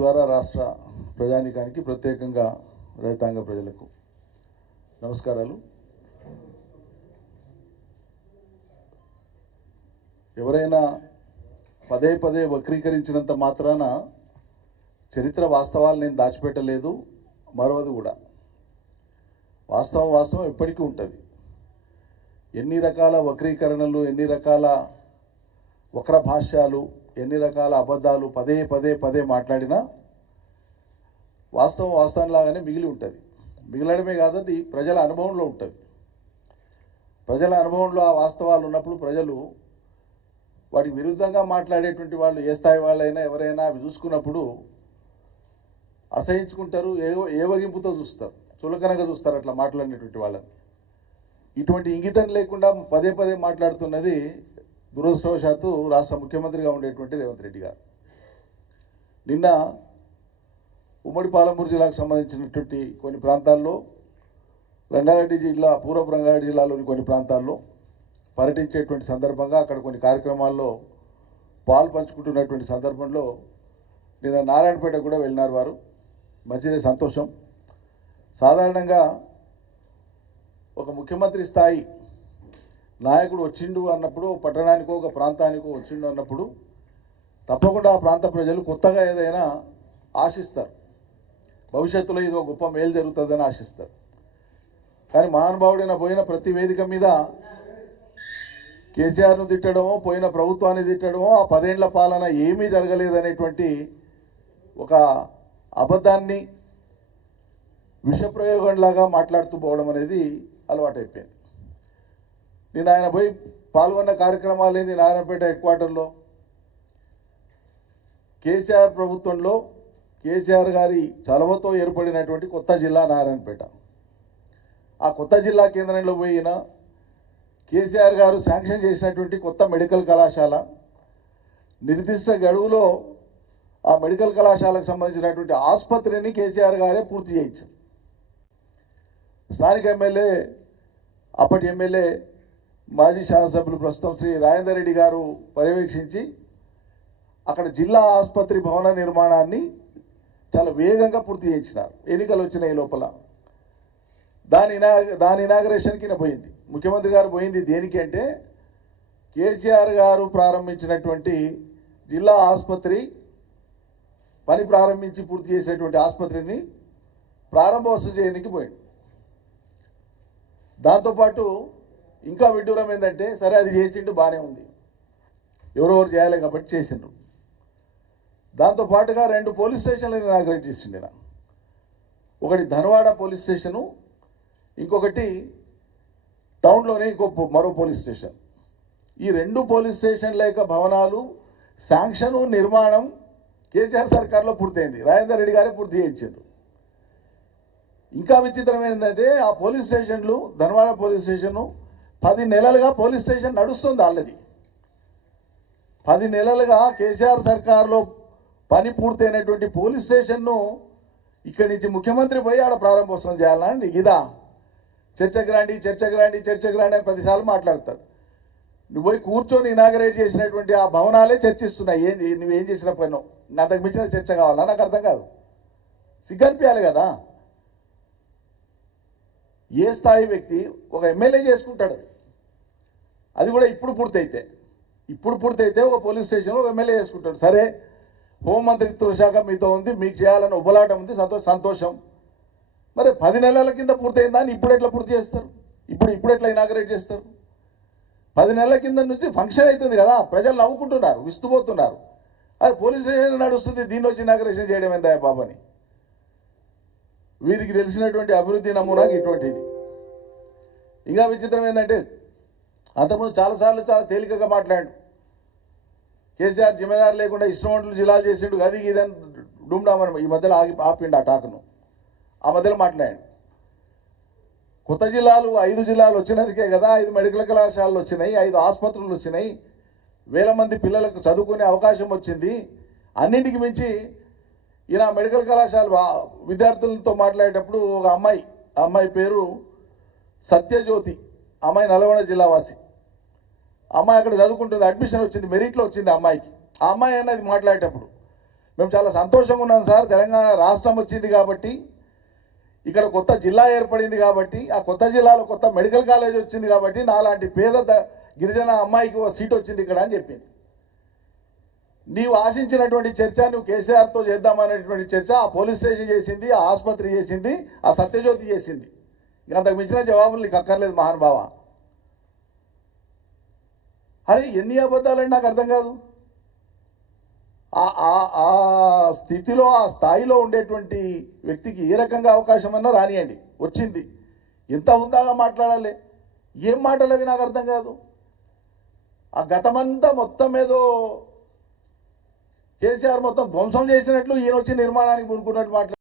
ద్వారా రాష్ట్ర ప్రజానికానికి ప్రత్యేకంగా రైతాంగ ప్రజలకు నమస్కారాలు. ఎవరైనా పదే పదే వక్రీకరించినంత మాత్రాన చరిత్ర వాస్తవాలు నేను దాచిపెట్టలేదు, మరవదు కూడా. వాస్తవం ఎప్పటికీ ఉంటుంది. ఎన్ని రకాల వక్రీకరణలు, ఎన్ని రకాల వక్ర భాష్యాలు, ఎన్ని రకాల అబద్ధాలు పదే మాట్లాడినా వాస్తవంలాగానే మిగిలి ఉంటుంది. మిగిలడమే కాదు, అది ప్రజల అనుభవంలో ఉంటుంది. ప్రజల అనుభవంలో ఆ వాస్తవాలు ఉన్నప్పుడు ప్రజలు వాటికి విరుద్ధంగా మాట్లాడేటువంటి వాళ్ళు ఏ స్థాయి వాళ్ళైనా ఎవరైనా అవి చూసుకున్నప్పుడు అసహించుకుంటారు, ఏవగింపుతో చూస్తారు, చులకనగా చూస్తారు అట్లా మాట్లాడినటువంటి వాళ్ళని. ఇటువంటి ఇంగితం లేకుండా పదే మాట్లాడుతున్నది దురదృష్టవశాత్తు రాష్ట్ర ముఖ్యమంత్రిగా ఉండేటువంటి రేవంత్ రెడ్డి గారు. నిన్న ఉమ్మడి పాలమూరు జిల్లాకు సంబంధించినటువంటి కొన్ని ప్రాంతాల్లో, రంగారెడ్డి జిల్లా, పూర్వపు రంగారెడ్డి జిల్లాలోని కొన్ని ప్రాంతాల్లో పర్యటించేటువంటి సందర్భంగా అక్కడ కొన్ని కార్యక్రమాల్లో పాలు పంచుకుంటున్నటువంటి సందర్భంలో నిన్న నారాయణపేట కూడా వెళ్ళినారు వారు. మంచిదే, సంతోషం. సాధారణంగా ఒక ముఖ్యమంత్రి స్థాయి నాయకుడు వచ్చిండు అన్నప్పుడు, పట్టణానికో ఒక ప్రాంతానికో వచ్చిండు అన్నప్పుడు తప్పకుండా ఆ ప్రాంత ప్రజలు కొత్తగా ఏదైనా ఆశిస్తారు, భవిష్యత్తులో ఇదో గొప్ప మేలు జరుగుతుందని ఆశిస్తారు. కానీ మహానుభావుడైన పోయిన ప్రతి వేదిక మీద కేసీఆర్ను తిట్టడమో, పోయిన ప్రభుత్వాన్ని తిట్టడమో, ఆ 10 ఏళ్ల పాలన ఏమీ జరగలేదనేటువంటి ఒక అబద్ధాన్ని విషప్రయోగంలాగా మాట్లాడుతూ పోవడం అనేది అలవాటైపోయింది. నేను ఆయన పోయి పాల్గొన్న కార్యక్రమాలు ఏంది? నారాయణపేట హెడ్ క్వార్టర్లో కేసీఆర్ ప్రభుత్వంలో కేసీఆర్ గారి చలవతో ఏర్పడినటువంటి కొత్త జిల్లా నారాయణపేట. ఆ కొత్త జిల్లా కేంద్రంలో పోయిన కేసీఆర్ గారు శాంక్షన్ చేసినటువంటి కొత్త మెడికల్ కళాశాల, నిర్దిష్ట గడువులో ఆ మెడికల్ కళాశాలకు సంబంధించినటువంటి ఆసుపత్రిని కేసీఆర్ గారే పూర్తి చేయించారు. స్థానిక ఎమ్మెల్యే, అప్పటి ఎమ్మెల్యే, మాజీ శాసనసభ్యులు ప్రస్తుతం శ్రీ రాజేందర్ రెడ్డి గారు పర్యవేక్షించి అక్కడ జిల్లా ఆసుపత్రి భవన నిర్మాణాన్ని చాలా వేగంగా పూర్తి చేయించినారు. ఎన్నికలు వచ్చినాయి లోపల. దాని ఇనాగరేషన్కి పోయింది ముఖ్యమంత్రి గారు. పోయింది దేనికి అంటే, కేసీఆర్ గారు ప్రారంభించినటువంటి జిల్లా ఆసుపత్రి పని ప్రారంభించి పూర్తి చేసినటువంటి ఆసుపత్రిని ప్రారంభోత్సవం చేయడానికి పోయింది. దాంతోపాటు ఇంకా విడ్డూరం ఏంటంటే, సరే అది చేసిండు, బాగానే ఉంది, ఎవరెవరు చేయాలి కాబట్టి చేసిండ్రు. దాంతోపాటుగా 2 పోలీస్ స్టేషన్లను ఇనాగరేట్ చేసిండు. ఒకటి ధనవాడ పోలీస్ స్టేషను, ఇంకొకటి టౌన్లోనే మరో పోలీస్ స్టేషన్. ఈ 2 పోలీస్ స్టేషన్ల యొక్క భవనాలు శాంక్షను, నిర్మాణం కేసీఆర్ సర్కార్లో పూర్తయింది. రాజేందర్ రెడ్డి గారే పూర్తి చేయించారు. ఇంకా విచిత్రం ఏంటంటే, ఆ పోలీస్ స్టేషన్లు, ధనవాడ పోలీస్ స్టేషను 10 నెలలుగా పోలీస్ స్టేషన్ నడుస్తుంది. ఆల్రెడీ 10 నెలలుగా కేసీఆర్ సర్కార్లో పని పూర్తయినటువంటి పోలీస్ స్టేషన్ను ఇక్కడి నుంచి ముఖ్యమంత్రి పోయి ఆడ ప్రారంభోత్సవం చేయాలండి. ఇదా చర్చకు రండి అని 10 సార్లు మాట్లాడతారు. నువ్వు పోయి కూర్చొని ఇనాగరేట్ చేసినటువంటి ఆ భవనాలే చర్చిస్తున్నాయి. నువ్వేం చేసిన పని, అంతకు మించిన చర్చ కావాలా? నాకు అర్థం కాదు. సిగ్గనిపించాలి కదా. ఏ స్థాయి వ్యక్తి ఒక ఎమ్మెల్యే చేసుకుంటాడు, అది కూడా ఇప్పుడు పూర్తయితే ఒక పోలీస్ స్టేషన్లో ఒక ఎమ్మెల్యే చేసుకుంటాడు. సరే, హోంమంత్రిత్వ శాఖ మీతో ఉంది, మీకు చేయాలని ఉబలాటం ఉంది, సంతోషం. మరి 10 నెలల కింద పూర్తయిందా అని ఇప్పుడు ఎట్లా పూర్తి చేస్తారు? ఇప్పుడు ఎట్లా ఇనాగరేట్ చేస్తారు? 10 నెలల కింద నుంచి ఫంక్షన్ అవుతుంది కదా, ప్రజలు నవ్వుకుంటున్నారు, విస్తుపోతున్నారు. అది పోలీస్ స్టేషన్ నడుస్తుంది, దీన్ని వచ్చి ఇనాగరేషన్ చేయడం ఏందా బాబు అని. వీరికి తెలిసినటువంటి అభివృద్ధి నమూనాకి ఇటువంటిది. ఇంకా విచిత్రం ఏంటంటే, అంతకుముందు చాలాసార్లు చాలా తేలికగా మాట్లాడు. కేసీఆర్ జిమ్మేదారు లేకుండా ఇష్టమంటులు జిల్లాలు చేసిండు, అది ఇదని డుమ్డామని ఈ మధ్యలో ఆపిండు ఆ టాకును. ఆ మధ్యలో మాట్లాడాడు. కొత్త జిల్లాలు 5 జిల్లాలు వచ్చినందుకే కదా 5 మెడికల్ కళాశాలలు వచ్చినాయి, 5 ఆసుపత్రులు వచ్చినాయి, వేల మంది పిల్లలకు చదువుకునే అవకాశం వచ్చింది. అన్నింటికి మించి ఈయన మెడికల్ కళాశాల విద్యార్థులతో మాట్లాడేటప్పుడు ఒక అమ్మాయి పేరు సత్యజ్యోతి, అమ్మాయి నల్గొండ జిల్లా వాసి. అమ్మాయి అక్కడ చదువుకుంటుంది, అడ్మిషన్ వచ్చింది, మెరిట్లో వచ్చింది అమ్మాయికి. ఆ అమ్మాయి అన్నది మాట్లాడేటప్పుడు మేము చాలా సంతోషంగా ఉన్నాం సార్, తెలంగాణ రాష్ట్రం వచ్చింది కాబట్టి, ఇక్కడ కొత్త జిల్లా ఏర్పడింది కాబట్టి, ఆ కొత్త జిల్లాలో కొత్త మెడికల్ కాలేజ్ వచ్చింది కాబట్టి నాలాంటి పేద గిరిజన అమ్మాయికి ఒక సీట్ వచ్చింది ఇక్కడ అని చెప్పింది. నీవు ఆశించినటువంటి చర్చ నువ్వు కేసీఆర్తో చేద్దామనేటువంటి చర్చ ఆ పోలీస్ స్టేషన్ చేసింది, ఆ ఆసుపత్రి చేసింది, ఆ సత్యజ్యోతి చేసింది. ఇక అంతకు మించిన జవాబులు నీకు అక్కర్లేదు మహానుభావ. అరే ఎన్ని అబద్ధాలని నాకు అర్థం కాదు. ఆ స్థితిలో ఆ స్థాయిలో ఉండేటువంటి వ్యక్తికి ఏ రకంగా అవకాశం అన్నా రానియండి, వచ్చింది. ఎంత ఉందాగా మాట్లాడాలి, ఏం మాటలు అవి నాకు అర్థం కాదు. ఆ గతమంతా మొత్తం ఏదో కేసీఆర్ మొత్తం ధ్వంసం చేసినట్లు ఈయన వచ్చి నిర్మాణానికి పూనుకున్నట్టు మాట్లాడు.